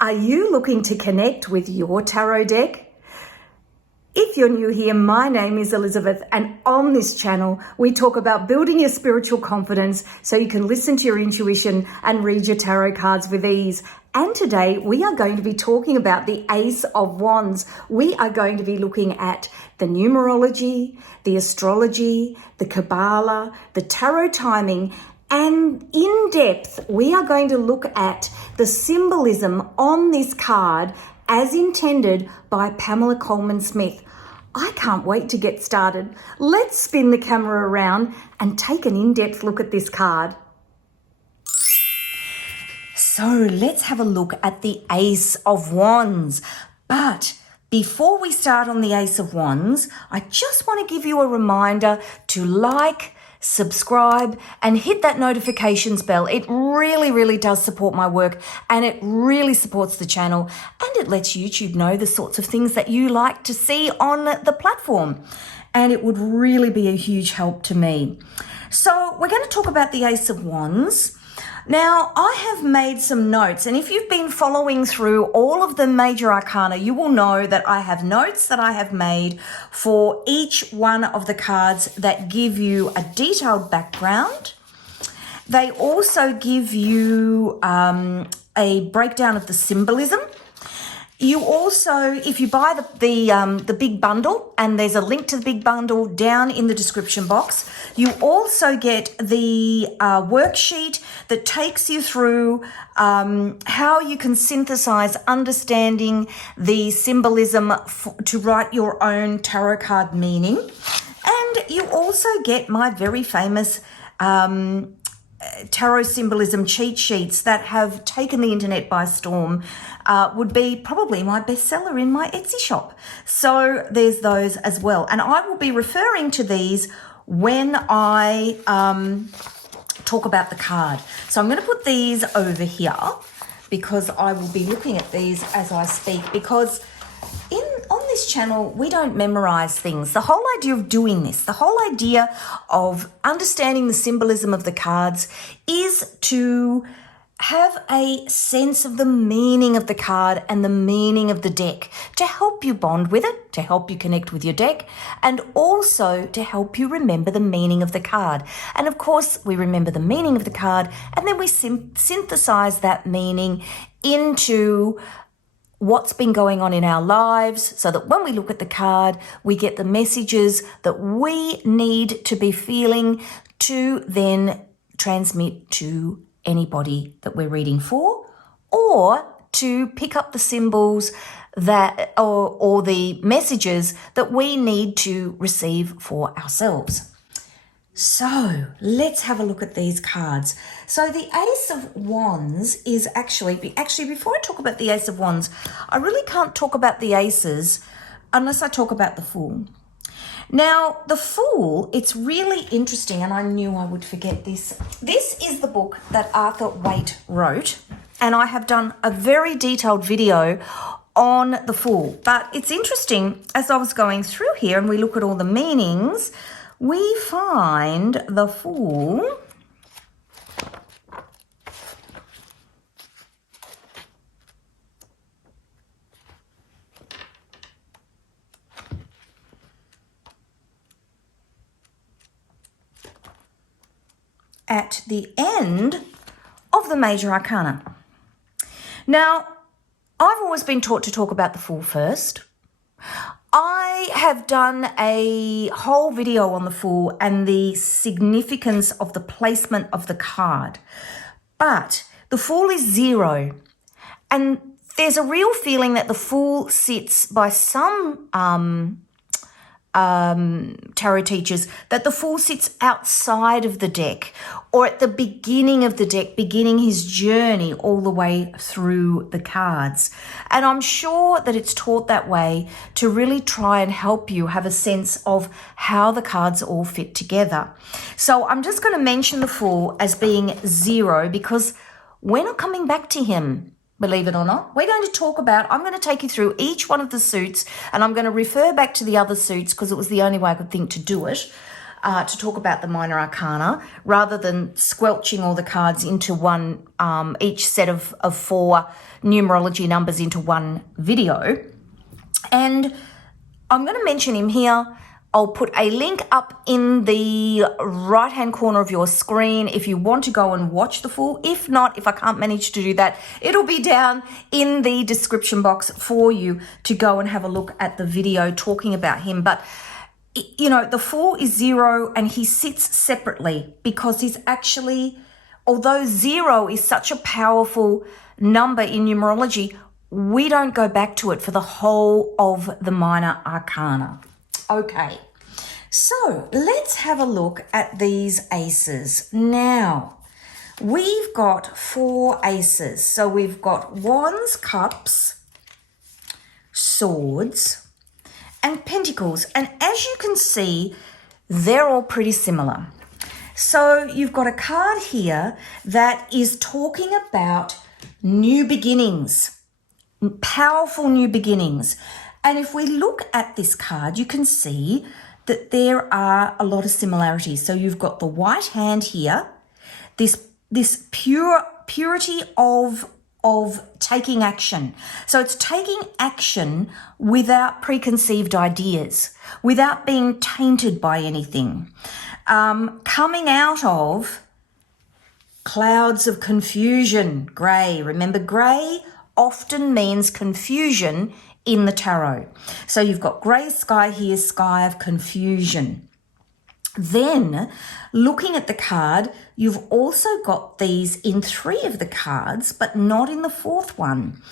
Are you looking to connect with your tarot deck? If you're new here, my name is Elizabeth, and on this channel, we talk about building your spiritual confidence so you can listen to your intuition and read your tarot cards with ease. And today we are going to be talking about the Ace of Wands. We are going to be looking at the numerology, the astrology, the Kabbalah, the tarot timing, and in depth, we are going to look at the symbolism on this card as intended by Pamela Coleman Smith. I can't wait to get started. Let's spin the camera around and take an in-depth look at this card. So let's have a look at the Ace of Wands. But before we start on the Ace of Wands, I just want to give you a reminder to like, subscribe, and hit that notifications bell. It really does support my work, and it really supports the channel, and it lets YouTube know the sorts of things that you like to see on the platform. And it would really be a huge help to me. So we're going to talk about the Ace of Wands. Now, I have made some notes, and if you've been following through all of the major arcana, you will know that I have notes that I have made for each one of the cards that give you a detailed background. They also give you a breakdown of the symbolism. You also, if you buy the big bundle, and there's a link to the big bundle down in the description box, you also get the worksheet that takes you through how you can synthesize understanding the symbolism to write your own tarot card meaning. And you also get my very famous tarot symbolism cheat sheets that have taken the internet by storm. Would be probably my bestseller in my Etsy shop. So there's those as well. And I will be referring to these when I talk about the card. So I'm going to put these over here because I will be looking at these as I speak, because on this channel, we don't memorize things. The whole idea of doing this, the whole idea of understanding the symbolism of the cards is to have a sense of the meaning of the card and the meaning of the deck, to help you bond with it, to help you connect with your deck, and also to help you remember the meaning of the card. And of course, we remember the meaning of the card, and then we synthesize that meaning into what's been going on in our lives, so that when we look at the card, we get the messages that we need to be feeling to then transmit to anybody that we're reading for, or to pick up the symbols that or the messages that we need to receive for ourselves. So let's have a look at these cards. So the Ace of Wands is actually before I talk about the Ace of Wands, I really can't talk about the aces unless I talk about the Fool. Now, the Fool, it's really interesting, and I knew I would forget this. This is the book that Arthur Waite wrote, and I have done a very detailed video on the Fool. But it's interesting, as I was going through here and we look at all the meanings, we find the Fool at the end of the major arcana. Now, I've always been taught to talk about the Fool first. I have done a whole video on the Fool and the significance of the placement of the card. But the Fool is 0. And there's a real feeling that the Fool sits by some tarot teachers, that the Fool sits outside of the deck or at the beginning of the deck, beginning his journey all the way through the cards. And I'm sure that it's taught that way to really try and help you have a sense of how the cards all fit together. So I'm just going to mention the Fool as being 0 because we're not coming back to him. Believe it or not, we're going to talk about, I'm going to take you through each one of the suits, and I'm going to refer back to the other suits because it was the only way I could think to do it. to talk about the minor arcana rather than squelching all the cards into one, each set of 4 numerology numbers into one video. And I'm going to mention him here. I'll put a link up in the right-hand corner of your screen if you want to go and watch the full. If not, if I can't manage to do that, it'll be down in the description box for you to go and have a look at the video talking about him. But, you know, the 4 is 0 and he sits separately because he's actually, although 0 is such a powerful number in numerology, we don't go back to it for the whole of the minor arcana. Okay, so let's have a look at these aces. Now, we've got 4 aces. So we've got wands, cups, swords, and pentacles. And as you can see, they're all pretty similar. So you've got a card here that is talking about new beginnings, powerful new beginnings. And if we look at this card, you can see that there are a lot of similarities. So you've got the white hand here, this purity of taking action. So it's taking action without preconceived ideas, without being tainted by anything. Coming out of clouds of confusion, grey. Remember, grey often means confusion in the tarot. So you've got grey sky here, sky of confusion. Then, looking at the card, you've also got these in 3 of the cards, but not in the 4th one.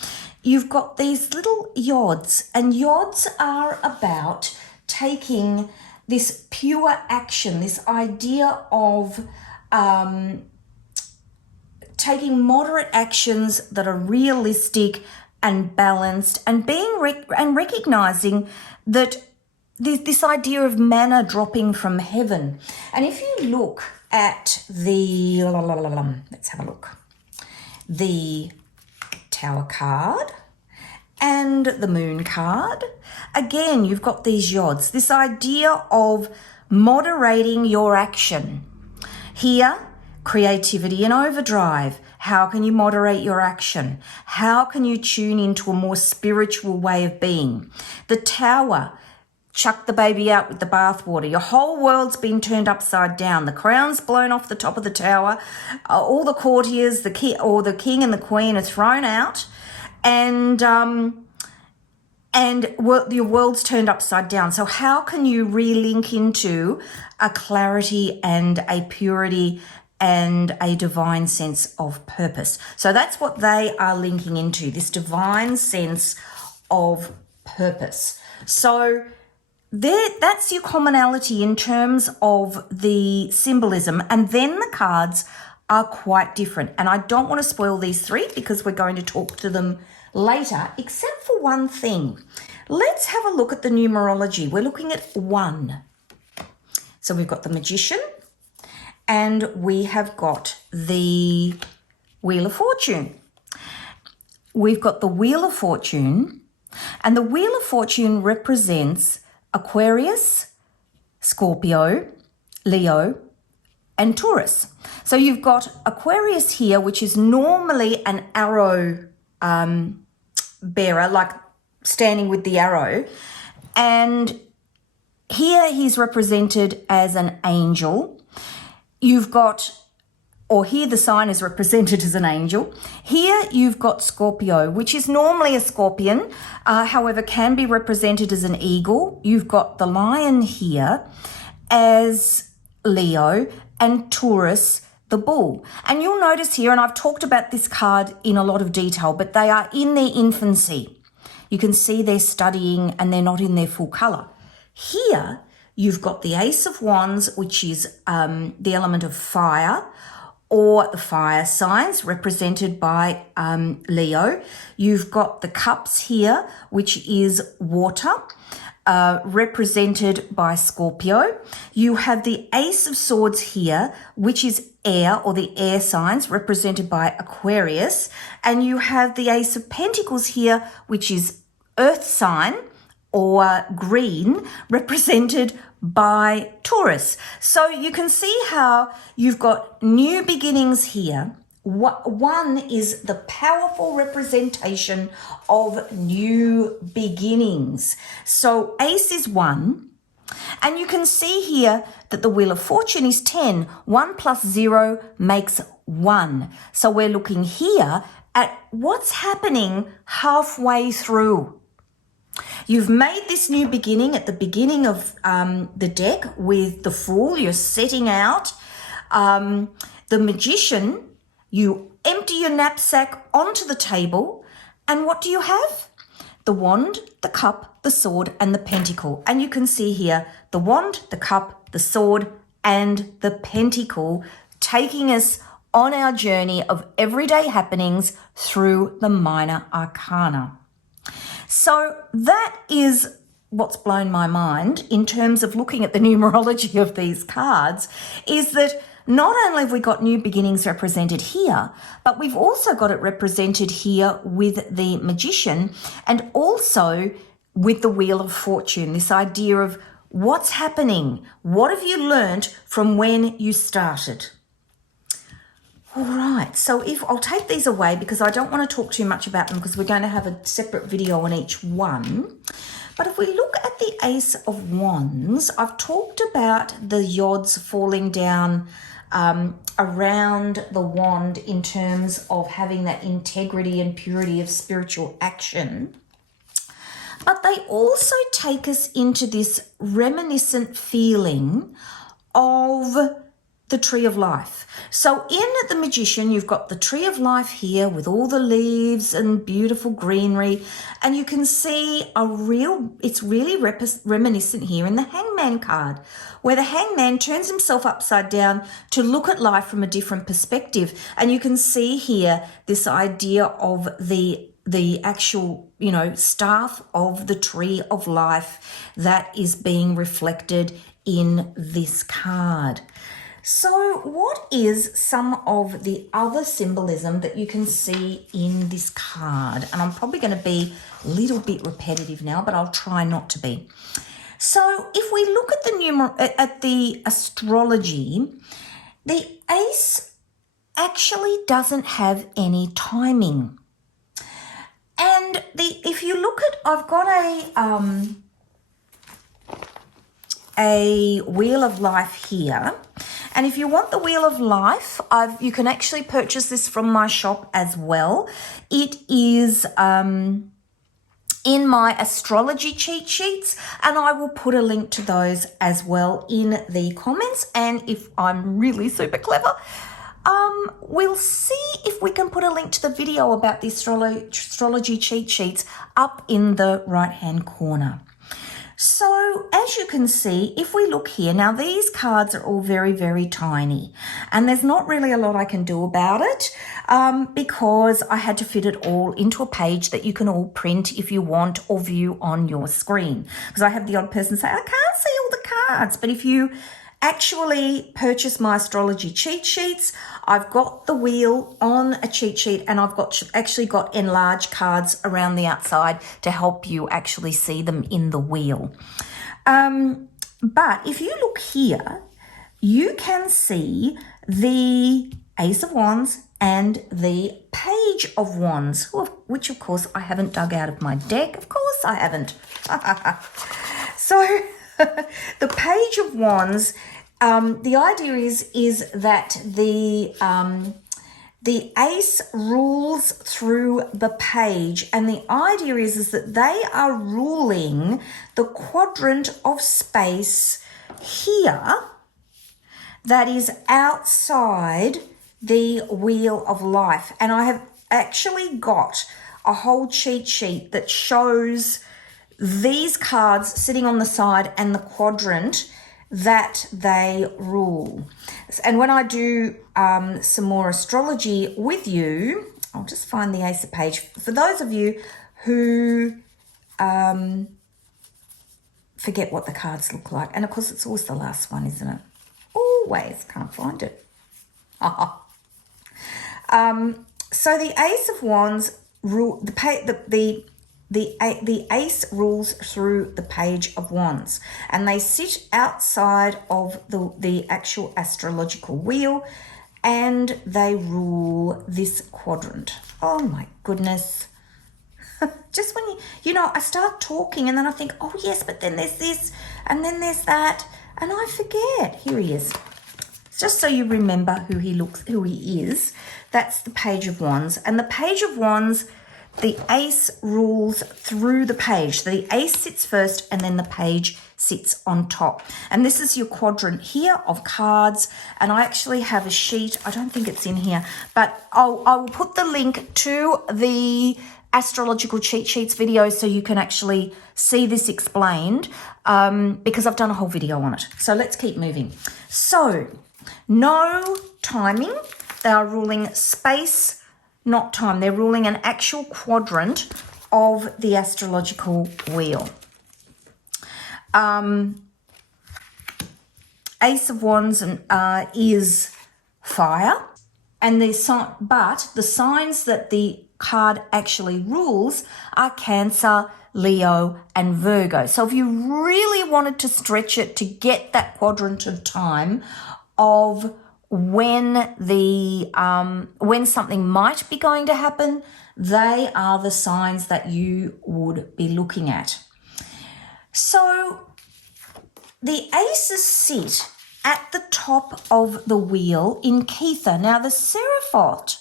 You've got these little yods, and yods are about taking this pure action, this idea of taking moderate actions that are realistic and balanced, and being recognizing that this idea of manna dropping from heaven. And if you look at the, let's have a look, the Tower card and the Moon card, again, you've got these yods, this idea of moderating your action. Here, creativity and overdrive. How can you moderate your action? How can you tune into a more spiritual way of being? The Tower, chuck the baby out with the bathwater. Your whole world's been turned upside down. The crown's blown off the top of the tower. All the courtiers, the king and the queen are thrown out, and your world's turned upside down. So how can you relink into a clarity and a purity and a divine sense of purpose? So that's what they are linking into, this divine sense of purpose. So that's your commonality in terms of the symbolism. And then the cards are quite different. And I don't want to spoil these 3 because we're going to talk to them later, except for one thing. Let's have a look at the numerology. We're looking at 1. So we've got the Magician, and we have got the Wheel of Fortune. We've got the Wheel of Fortune, and the Wheel of Fortune represents Aquarius, Scorpio, Leo, and Taurus. So you've got Aquarius here, which is normally an arrow bearer, like standing with the arrow. And here he's represented as an angel. You've got, or here the sign is represented as an angel. Here you've got Scorpio, which is normally a scorpion, however, can be represented as an eagle. You've got the lion here as Leo, and Taurus, the bull. And you'll notice here, and I've talked about this card in a lot of detail, but they are in their infancy. You can see they're studying and they're not in their full color. Here, you've got the Ace of Wands, which is the element of fire, or the fire signs represented by Leo. You've got the Cups here, which is water, represented by Scorpio. You have the Ace of Swords here, which is air, or the air signs, represented by Aquarius. And you have the Ace of Pentacles here, which is earth sign, or green, represented by Taurus. So you can see how you've got new beginnings here. One is the powerful representation of new beginnings. So Ace is 1. And you can see here that the Wheel of Fortune is 10. 1 plus 0 makes 1. So we're looking here at what's happening halfway through. You've made this new beginning at the beginning of the deck with the Fool. You're setting out. The Magician, you empty your knapsack onto the table. And what do you have? The Wand, the Cup, the Sword, and the Pentacle. And you can see here the Wand, the Cup, the Sword, and the Pentacle taking us on our journey of everyday happenings through the minor arcana. So that is what's blown my mind in terms of looking at the numerology of these cards, is that not only have we got new beginnings represented here, but we've also got it represented here with the Magician and also with the Wheel of Fortune, this idea of what's happening, what have you learnt from when you started. All right, so if I'll take these away because I don't want to talk too much about them because we're going to have a separate video on each one. But if we look at the Ace of Wands, I've talked about the yods falling down around the wand in terms of having that integrity and purity of spiritual action. But they also take us into this reminiscent feeling of the Tree of Life. So in the Magician, you've got the Tree of Life here with all the leaves and beautiful greenery. And you can see it's really reminiscent here in the Hangman card, where the Hangman turns himself upside down to look at life from a different perspective. And you can see here this idea of the actual, staff of the Tree of Life that is being reflected in this card. So what is some of the other symbolism that you can see in this card? And I'm probably going to be a little bit repetitive now, but I'll try not to be. So if we look at the astrology, the Ace actually doesn't have any timing. And if you look at, I've got a Wheel of Life here. And if you want the Wheel of Life, you can actually purchase this from my shop as well. It is in my astrology cheat sheets, and I will put a link to those as well in the comments. And if I'm really super clever, we'll see if we can put a link to the video about the astrology cheat sheets up in the right-hand corner. So as you can see, if we look here, now these cards are all very, very tiny, and there's not really a lot I can do about it because I had to fit it all into a page that you can all print if you want or view on your screen. Because I have the odd person say, I can't see all the cards, but if you actually purchase my astrology cheat sheets, I've got the wheel on a cheat sheet, and I've actually got enlarged cards around the outside to help you actually see them in the wheel. But if you look here, you can see the Ace of Wands and the Page of Wands, which of course I haven't dug out of my deck. Of course I haven't. So the Page of Wands, the idea is that the Ace rules through the page, and the idea is that they are ruling the quadrant of space here that is outside the Wheel of Life. And I have actually got a whole cheat sheet that shows these cards sitting on the side and the quadrant that they rule. And when I do some more astrology with you, I'll just find the Ace of Page. For those of you who forget what the cards look like, and of course it's always the last one, isn't it? Always, can't find it. So the Ace of Wands rule the the ace rules through the Page of Wands, and they sit outside of the actual astrological wheel, and they rule this quadrant. Oh my goodness. Just when I start talking and then I think, oh yes, but then there's this and then there's that, and I forget. Here he is. Just so you remember who he is. That's the Page of Wands. And the Page of Wands, the ace rules through the page. The ace sits first and then the page sits on top. And this is your quadrant here of cards. And I actually have a sheet. I don't think it's in here, but I will put the link to the astrological cheat sheets video so you can actually see this explained, because I've done a whole video on it. So let's keep moving. So no timing. They are ruling space, not time. They're ruling an actual quadrant of the astrological wheel. Ace of Wands is fire, and but the signs that the card actually rules are Cancer, Leo, and Virgo. So if you really wanted to stretch it to get that quadrant of time of when something might be going to happen, they are the signs that you would be looking at. So the aces sit at the top of the wheel in Kether. Now the Seraphot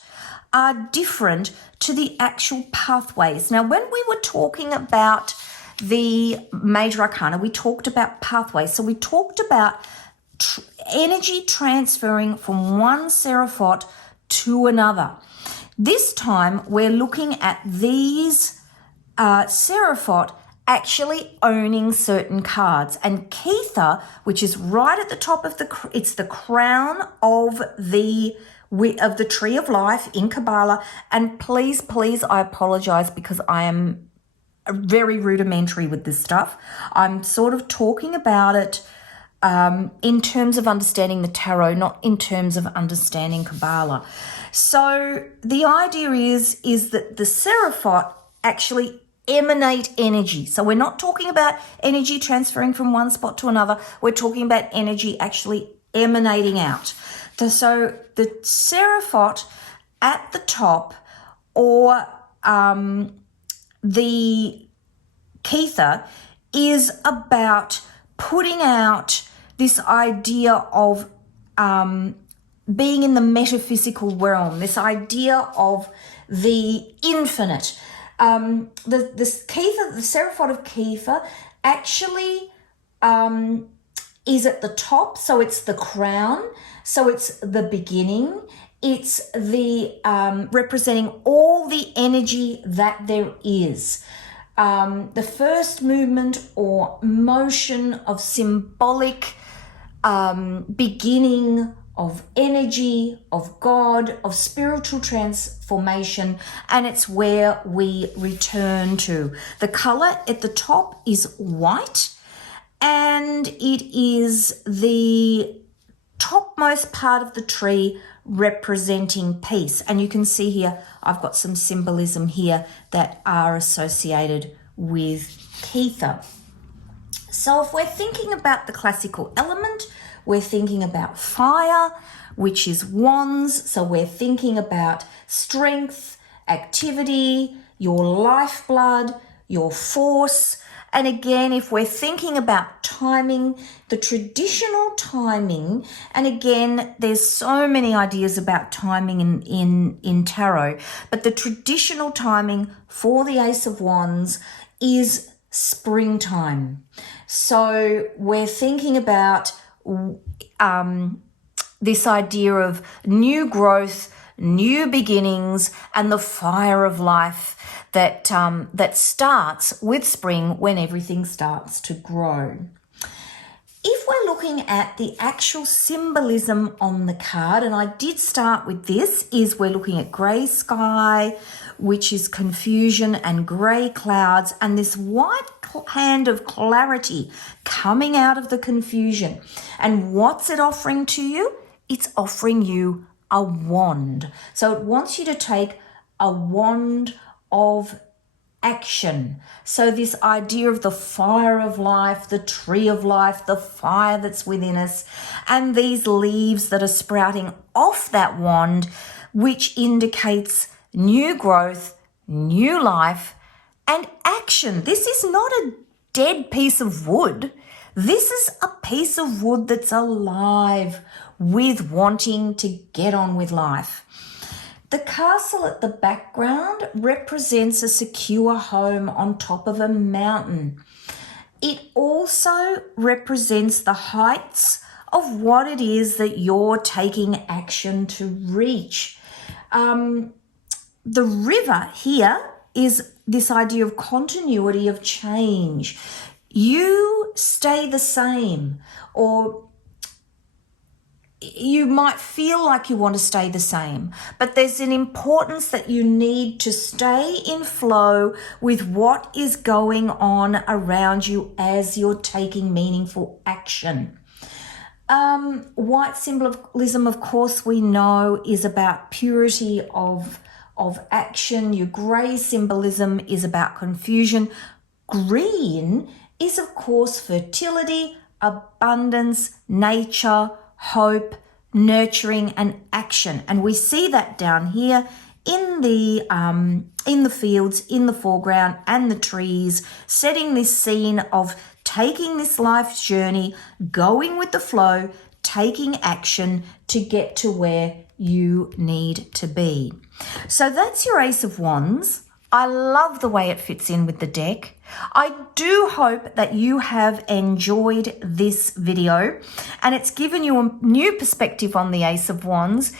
are different to the actual pathways. Now when we were talking about the major arcana, we talked about pathways. So we talked about energy transferring from one Seraphot to another. This time we're looking at these Seraphot actually owning certain cards, and Kether, which is right at the top of it's the crown of the tree of life in Kabbalah. And please, I apologize because I am very rudimentary with this stuff. I'm sort of talking about it in terms of understanding the tarot, not in terms of understanding Kabbalah. So the idea is that the Seraphot actually emanate energy. So we're not talking about energy transferring from one spot to another. We're talking about energy actually emanating out. So the Seraphot at the top, or the Kether, is about putting out this idea of being in the metaphysical realm, this idea of the infinite. The Seraphot of Kether actually is at the top, so it's the crown, so it's the beginning. It's the representing all the energy that there is. The first movement or motion of symbolic beginning of energy, of God, of spiritual transformation, and it's where we return to. The color at the top is white, and it is the topmost part of the tree representing peace. And you can see here, I've got some symbolism here that are associated with Kether. So if we're thinking about the classical element, we're thinking about fire, which is wands. So we're thinking about strength, activity, your lifeblood, your force. And again, if we're thinking about timing, the traditional timing, and again, there's so many ideas about timing in tarot, but the traditional timing for the Ace of Wands is springtime. So we're thinking about this idea of new growth, new beginnings, and the fire of life that starts with spring when everything starts to grow. If we're looking at the actual symbolism on the card, and I did start with this, is we're looking at grey sky, which is confusion, and grey clouds, and this white hand of clarity coming out of the confusion. And what's it offering to you? It's offering you a wand. So it wants you to take a wand of action. So this idea of the fire of life, the tree of life, the fire that's within us, and these leaves that are sprouting off that wand, which indicates new growth, new life, and action. This is not a dead piece of wood. This is a piece of wood that's alive with wanting to get on with life. The castle at the background represents a secure home on top of a mountain. It also represents the heights of what it is that you're taking action to reach. The river here is this idea of continuity of change. You stay the same, or you might feel like you want to stay the same, but there's an importance that you need to stay in flow with what is going on around you as you're taking meaningful action. White symbolism, of course, we know is about purity of action. Your grey symbolism is about confusion. Green is, of course, fertility, abundance, nature, hope, nurturing, and action. And we see that down here in the fields, in the foreground, and the trees, setting this scene of taking this life's journey, going with the flow, taking action to get to where you need to be. So that's your Ace of Wands. I love the way it fits in with the deck. I do hope that you have enjoyed this video and it's given you a new perspective on the Ace of Wands.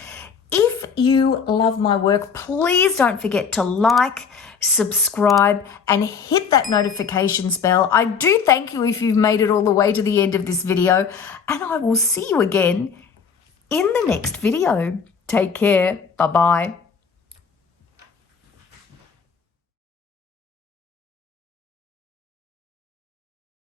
If you love my work, please don't forget to like, subscribe, and hit that notifications bell. I do thank you if you've made it all the way to the end of this video, and I will see you again in the next video. Take care. Bye-bye.